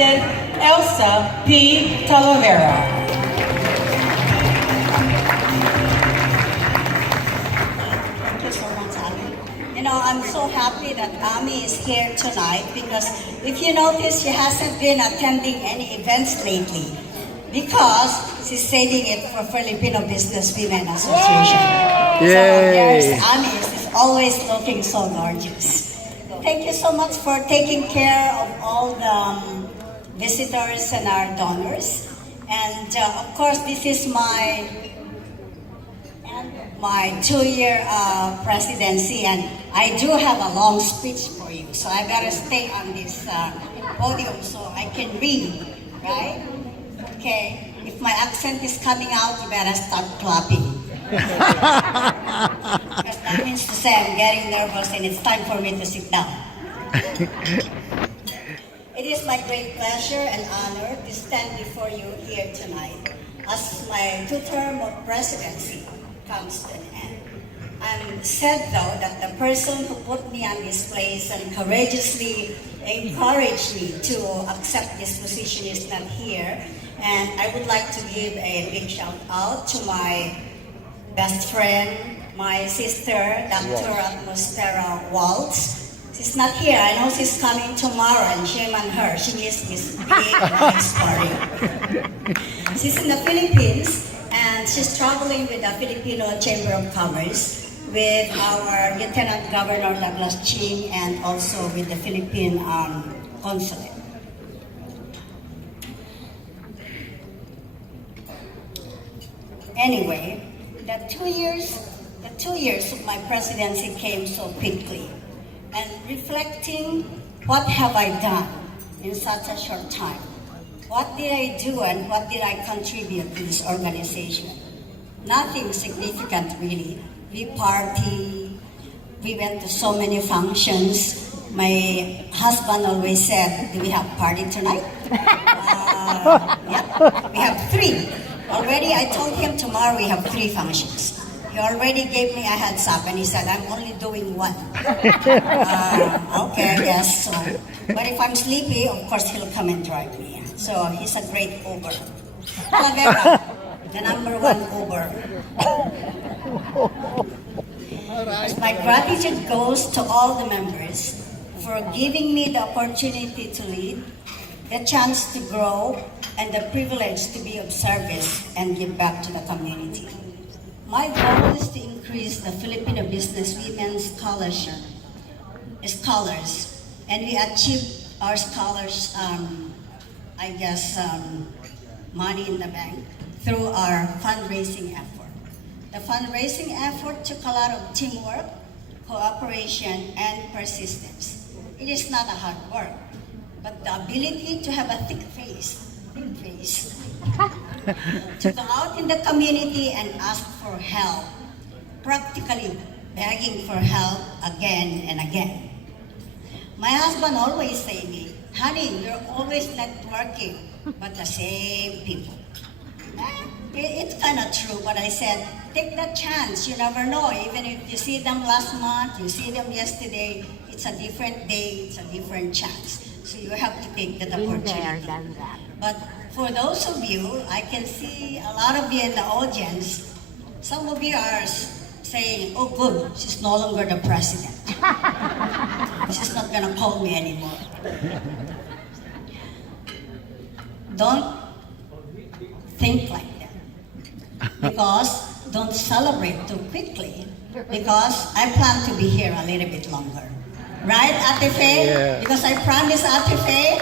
Elsa Talavera. Thank you so much, Ami. I'm so happy that Ami is here tonight because if you notice, she hasn't been attending any events lately because she's saving it for Filipino Business Women Association. So there's Ami is always looking so gorgeous. Thank you so much for taking care of all the visitors and our donors. And of course, this is my 2-year presidency, and I do have a long speech for you, so I better stay on this podium so I can read, right? Okay, if my accent is coming out, you better start clapping. Because that means to say I'm getting nervous and it's time for me to sit down. It is my great pleasure and honor to stand before you here tonight as my 2-term of presidency comes to an end. I'm sad though that the person who put me on this place and courageously encouraged me to accept this position is not here. And I would like to give a big shout out to my best friend, my sister, Dr. Atmosphera Waltz. She's not here. I know she's coming tomorrow, and shame on her. She missed this big nice party. She's in the Philippines, and she's traveling with the Filipino Chamber of Commerce with our Lieutenant Governor Douglas Ching and also with the Philippine Consulate. Anyway, the two years of my presidency came so quickly. And reflecting, what have I done in such a short time? What did I do and what did I contribute to this organization? Nothing significant really. We party, we went to so many functions. My husband always said, do we have party tonight? Yep, we have 3. Already I told him tomorrow we have 3 functions. He already gave me a heads up and he said, I'm only doing 1. Okay, yes. So, but if I'm sleepy, of course he'll come and drive me. So he's a great Uber. Talavera, the #1 Uber. My gratitude goes to all the members for giving me the opportunity to lead, the chance to grow, and the privilege to be of service and give back to the community. My goal is to increase the Filipino business women's scholars, and we achieved our scholars, money in the bank through our fundraising effort. The fundraising effort took a lot of teamwork, cooperation, and persistence. It is not a hard work, but the ability to have a thick face, to go out in the community and ask for help, practically begging for help again and again. My husband always say me, honey, you're always networking, but the same people. It's kind of true, but I said, take that chance. You never know. Even if you see them last month, you see them yesterday, it's a different day, it's a different chance. So you have to take that opportunity. But for those of you, I can see a lot of you in the audience, some of you are saying, oh good, she's no longer the president. She's not gonna call me anymore. Don't think like that. Because don't celebrate too quickly. Because I plan to be here a little bit longer. Right, Ate Faye? Yeah. Because I promised Ate Faye,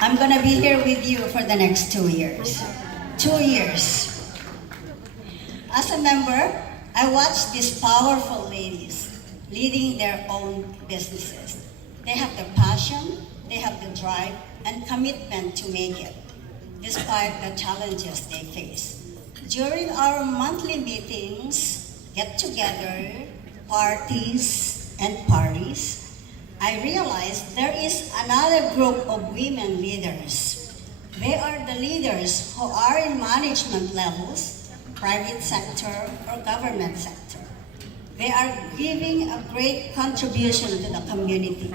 I'm gonna be here with you for the next 2 years. 2 years. As a member, I watch these powerful ladies leading their own businesses. They have the passion, they have the drive, and commitment to make it, despite the challenges they face. During our monthly meetings, get-together, parties, and parties, I realized there is another group of women leaders. They are the leaders who are in management levels, private sector or government sector. They are giving a great contribution to the community.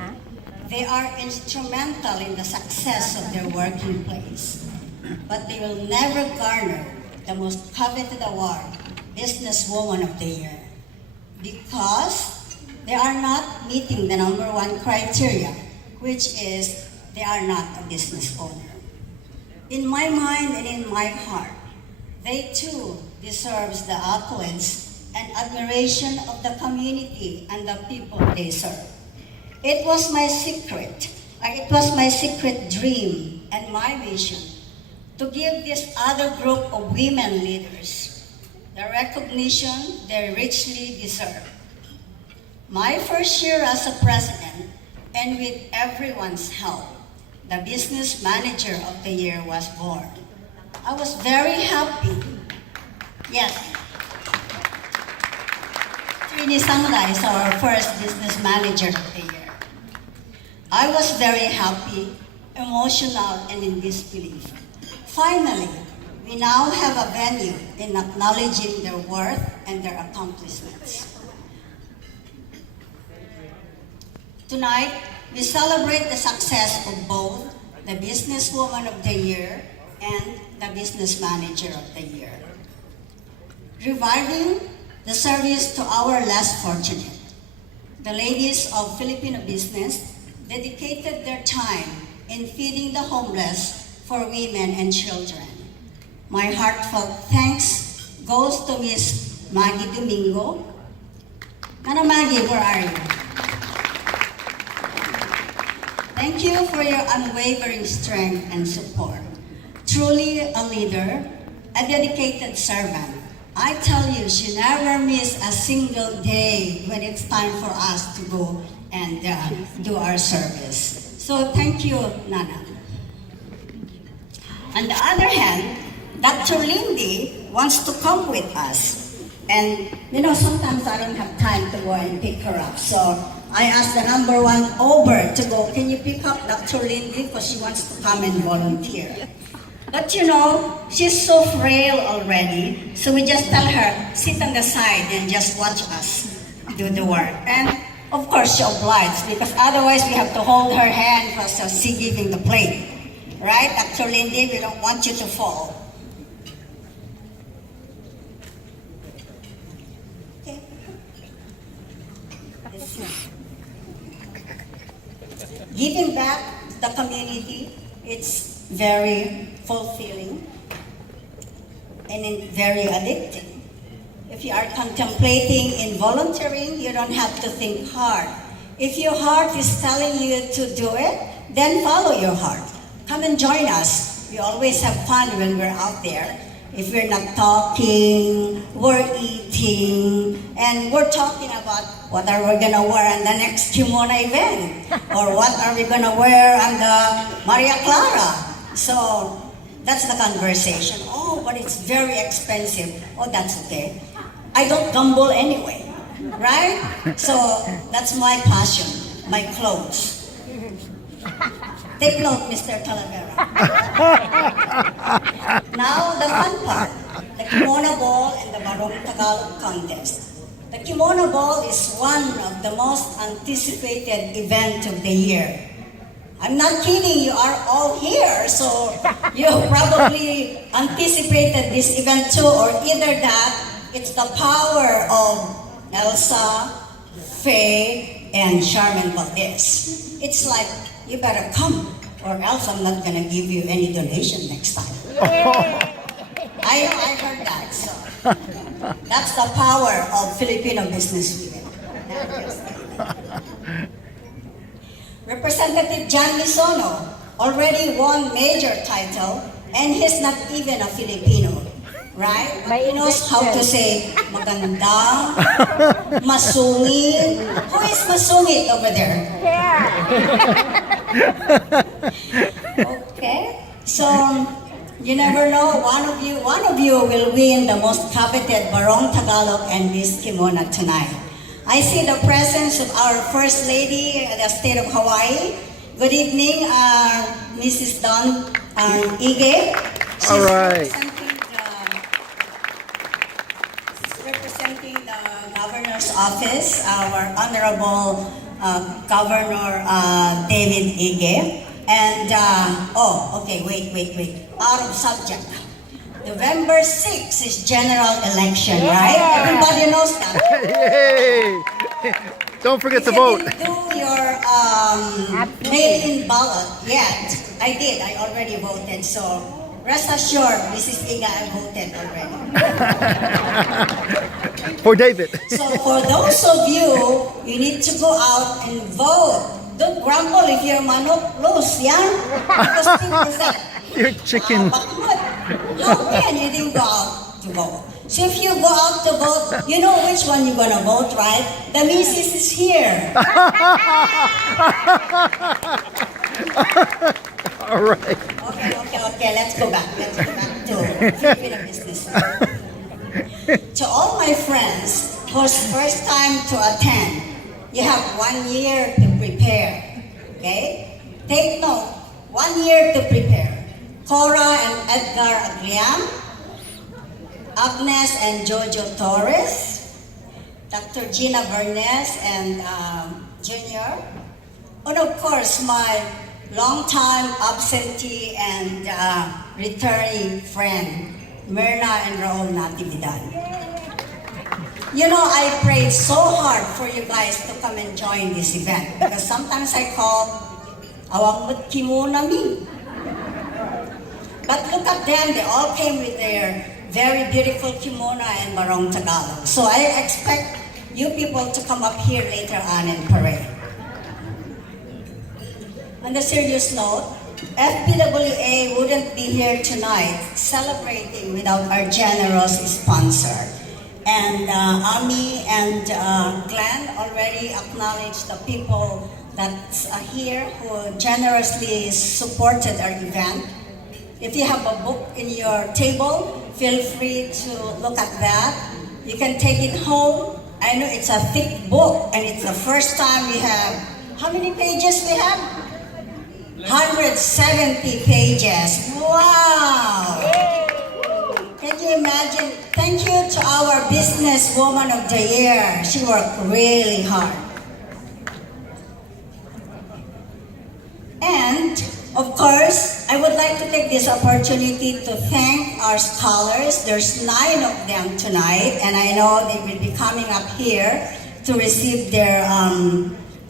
They are instrumental in the success of their working place, but they will never garner the most coveted award, Businesswoman of the Year, because they are not meeting the number one criteria, which is they are not a business owner. In my mind and in my heart, they too deserves the accolades and admiration of the community and the people they serve. It was my secret dream and my vision to give this other group of women leaders the recognition they richly deserve. My first year as a president, and with everyone's help, the Business Manager of the Year was born. I was very happy. Yes. Trini Sangla is our first Business Manager of the Year. I was very happy, emotional, and in disbelief. Finally, we now have a venue in acknowledging their worth and their accomplishments. Tonight, we celebrate the success of both the Businesswoman of the Year and the Business Manager of the Year. Reviving the service to our less fortunate. The ladies of Filipino business dedicated their time in feeding the homeless for women and children. My heartfelt thanks goes to Miss Maggie Domingo. Nana Maggie, where are you? Thank you for your unwavering strength and support. Truly a leader, a dedicated servant. I tell you, she never missed a single day when it's time for us to go and do our service. So thank you, Nana. On the other hand, Dr. Lindy wants to come with us. And sometimes I don't have time to go and pick her up. So I asked the number one over to go, can you pick up Dr. Lindy? Because she wants to come and volunteer. But she's so frail already. So we just tell her, sit on the side and just watch us do the work. And of course, she obliged, because otherwise we have to hold her hand because she's giving the plate. Right, Dr. Lindy, we don't want you to fall. Okay. Giving back to the community, it's very fulfilling and very addicting. If you are contemplating in volunteering, you don't have to think hard. If your heart is telling you to do it, then follow your heart. Come and join us. We always have fun when we're out there. If we're not talking, we're eating, and we're talking about what are we gonna wear on the next Kimona event, or what are we gonna wear on the Maria Clara. So that's the conversation. Oh, but it's very expensive. Oh, that's okay. I don't gamble anyway, right? So that's my passion, my clothes. Take note, Mr. Talavera. Now, the fun part, the Kimono Ball and the Barong Tagalog contest. The Kimono Ball is one of the most anticipated events of the year. I'm not kidding, you are all here, so you probably anticipated this event too, or either that, it's the power of Elsa, Faye, and Charmin Valdez. It's like, you better come, or else I'm not gonna give you any donation next time. I heard that, so that's the power of Filipino business women. Representative John Misono already won major title, and he's not even a Filipino, right? But he knows how to say maganda, masungit. Who is masungit over there? Okay, so you never know. One of you will win the most coveted Barong Tagalog and Miss Kimona tonight. I see the presence of our First Lady of the state of Hawaii. Good evening, Mrs. Dawn Ige. She's all right. Representing the governor's office, our Honorable Governor David Ige. And, wait. Out of subject. November 6th is general election, right? Everybody knows that. Yay! Don't forget to vote. If you didn't do your mail-in ballot yet, I did. I already voted. So rest assured, Mrs. Iga, I voted already. For David. So for those of you, you need to go out and vote. Don't grumble if your manok lose, yeah? Because people say, Your chicken. how can you didn't go out to vote? So if you go out to vote, you know which one you're gonna vote, right? The missus is here. All right. Okay. Let's go back to Filipino business. To all my friends who's first time to attend, you have 1 year to prepare. Okay? Take note. 1 year to prepare. Cora and Edgar Agliam, Agnes and Jojo Torres, Dr. Gina Bernes and Junior, and of course my long-time absentee and returning friend, Myrna and Raul Natividad. You know, I prayed so hard for you guys to come and join this event because sometimes I call, awang mo't kimona mi. But look at them, they all came with their very beautiful kimono and barong Tagalog. So I expect you people to come up here later on and parade. On the serious note, FPWA wouldn't be here tonight celebrating without our generous sponsor. And Ami and Glenn already acknowledged the people that's here who generously supported our event. If you have a book in your table, feel free to look at that. You can take it home. I know it's a thick book and it's the first time we have, how many pages we have? 170 pages. Wow! Can you imagine? Thank you to our businesswoman of the year. She worked really hard. And of course, I would like to take this opportunity to thank our scholars. There's 9 of them tonight, and I know they will be coming up here to receive their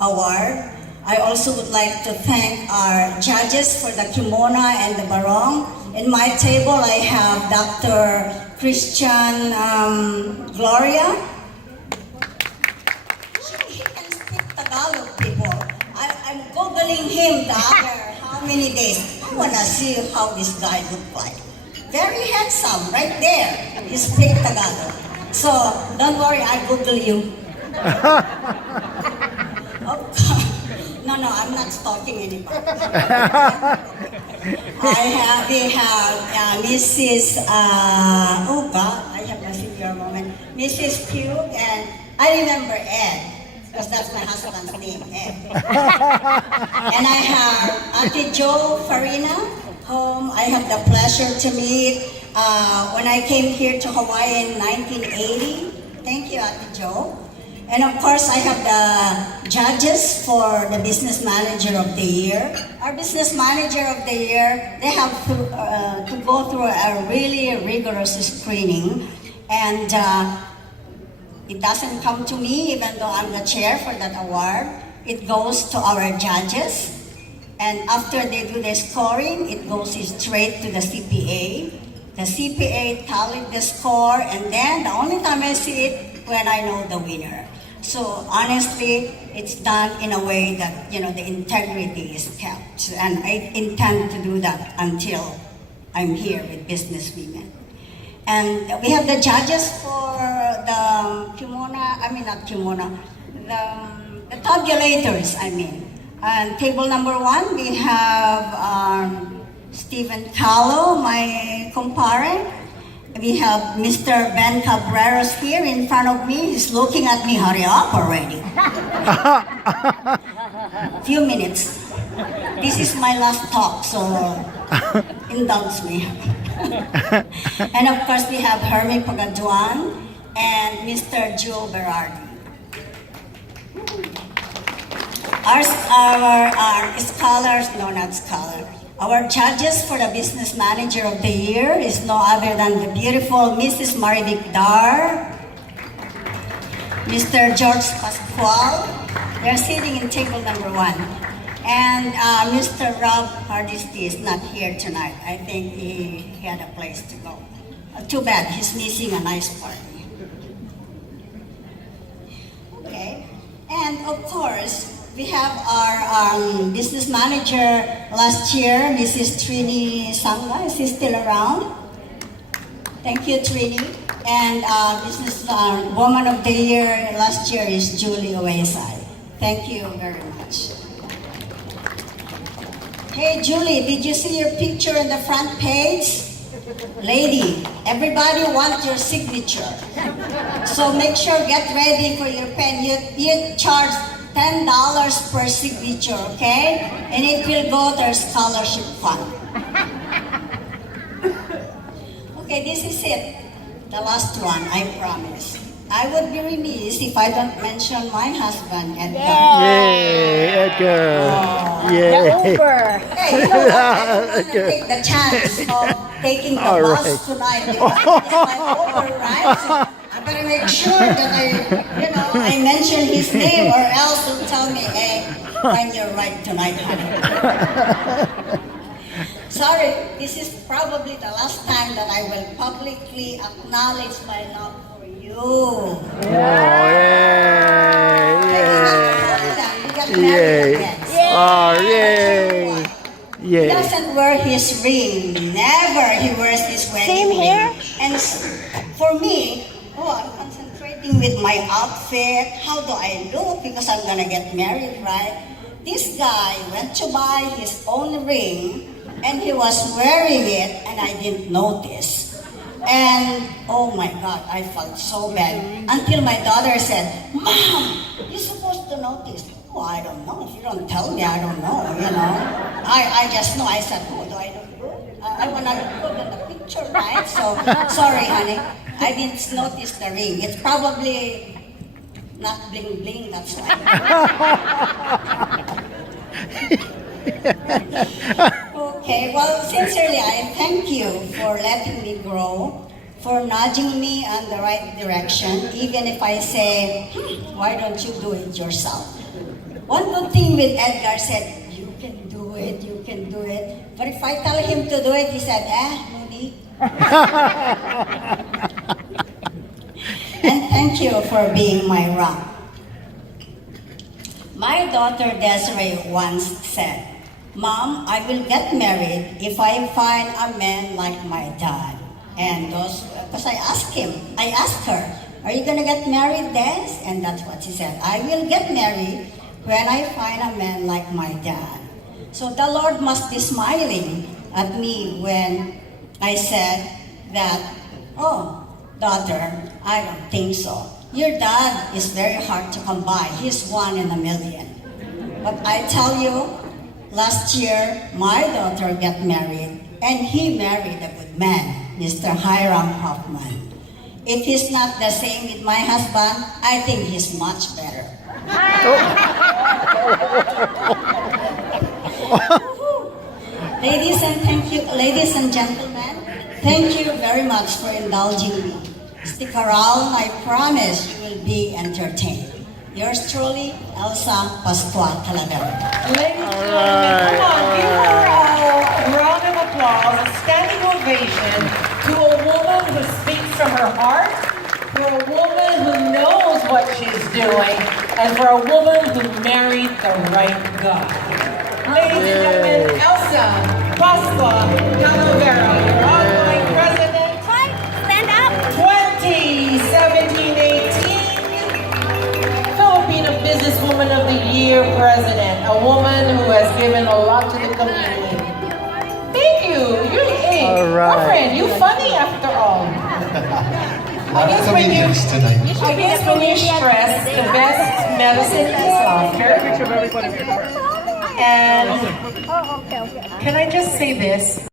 award. I also would like to thank our judges for the kimono and the barong. In my table, I have Dr. Christian Gloria. He can speak Tagalog, people. I'm Googling him the other how many days. I want to see how this guy look like. Very handsome, right there. He speaks Tagalog. So, don't worry, I Google you. No, I'm not stalking anybody. We have Mrs. Oh God, I have a senior moment. Mrs. Pugh, and I remember Ed, because that's my husband's name, Ed. And I have Ate Jo Farina, whom I have the pleasure to meet when I came here to Hawaii in 1980. Thank you, Ate Jo. And of course, I have the judges for the Business Manager of the Year. Our Business Manager of the Year, they have to go through a really rigorous screening. And it doesn't come to me, even though I'm the chair for that award. It goes to our judges. And after they do the scoring, it goes straight to the CPA. The CPA tallied the score, and then the only time I see it when I know the winner. So honestly, it's done in a way that, the integrity is kept. And I intend to do that until I'm here with business women. And we have the judges for the the tabulators, And table number 1, we have Stephen Callo, my kumpare. We have Mr. Ben Cabreras here in front of me. He's looking at me, hurry up already. Few minutes. This is my last talk, so indulge me. And of course, we have Hermie Pagaduan and Mr. Joe Berardi. Our scholars, no, not scholar. Our judges for the Business Manager of the Year is no other than the beautiful Mrs. Marivic Dar, Mr. George Pascual. They're sitting in table number 1. And Mr. Rob Hardisty is not here tonight. I think he had a place to go. Too bad, he's missing a nice party. Okay, and of course, we have our business manager last year, Mrs. Trini Sangha. Is she still around? Thank you, Trini. And business woman of the year last year is Julie Oesai. Thank you very much. Hey, Julie, did you see your picture on the front page? Lady, everybody wants your signature. So make sure, get ready for your pen. You charge $10 per signature, okay? And it will go to our scholarship fund. Okay, this is it. The last one, I promise. I would be remiss if I don't mention my husband, Edgar. Yay, Edgar. Oh. Yay. Hey, you know what? I don't want to take the chance of taking the bus tonight because it's my Uber, right? So I better make sure that I mention his name, or else he'll tell me, hey, find your ride tonight, honey. Sorry, this is probably the last time that I will publicly acknowledge my love for you. Oh, yay. We got married again. Oh, yay. He doesn't wear his ring. Never he wears his wedding ring. And for me, I'm concentrating with my outfit. How do I look? Because I'm gonna get married, right? This guy went to buy his own ring, and he was wearing it, and I didn't notice. And oh my God, I felt so bad. Until my daughter said, "Mom, you're supposed to notice." Oh, I don't know. If you don't tell me, I don't know, I just know. I said, oh, do I look good? I want to look good in the picture, right? So, sorry, honey. I didn't notice the ring. It's probably not bling bling, that's why. Okay, well, sincerely, I thank you for letting me grow, for nudging me in the right direction, even if I say, why don't you do it yourself? One good thing with Edgar said, you can do it, you can do it. But if I tell him to do it, he said, no need. And thank you for being my rock. My daughter Desiree once said, Mom, I will get married if I find a man like my dad. And because I asked her, are you going to get married, Des? And that's what she said. I will get married when I find a man like my dad. So the Lord must be smiling at me when I said that, oh, daughter, I don't think so. Your dad is very hard to come by. He's 1 in a million. But I tell you, last year, my daughter got married, and he married a good man, Mr. Hiram Hoffman. If he's not the same with my husband, I think he's much better. Ladies and gentlemen, thank you very much for indulging me. Stick around, I promise you will be entertained. Yours truly, Elsa Talavera. Ladies and gentlemen, come on, give her a round of applause, a standing ovation to a woman who speaks from her heart, for a woman who knows what she's doing, and for a woman who married the right guy. Ladies and gentlemen, Elsa Talavera, your outgoing president. Stand up. 2017-18 Filipino Businesswoman of the Year president, a woman who has given a lot to the community. Thank you. You're All right. girlfriend. You funny after all. I guess when you're stressed, the best medicine is laughter. And can I just say this?